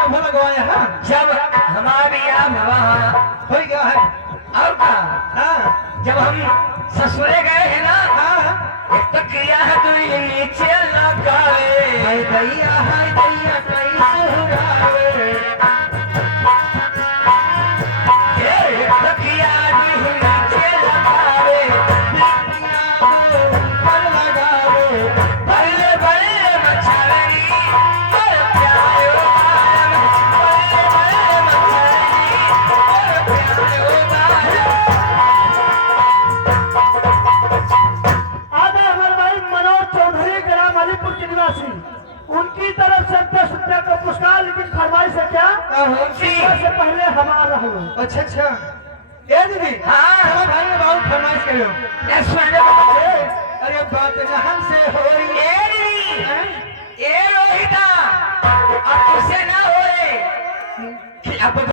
जब हमारे यहाँ विवाह हो गया है और का जब हम ससुरे गए हैं ना एक तो किया है तू नीचे लगावे दैया कैसे उड़ावे एक तो किया नीचे लगावे पर लगावे बल्ले बल्ले मछली और प्यारे उनकी तरफ से 10 रुपया का पुरस्कार, लेकिन फरमाइश है क्या से पहले हमारा हो। अच्छा अच्छा ये दीदी हाँ भाई ने बहुत फरमाइश करो अरे बात हमसे हो ये रोहिता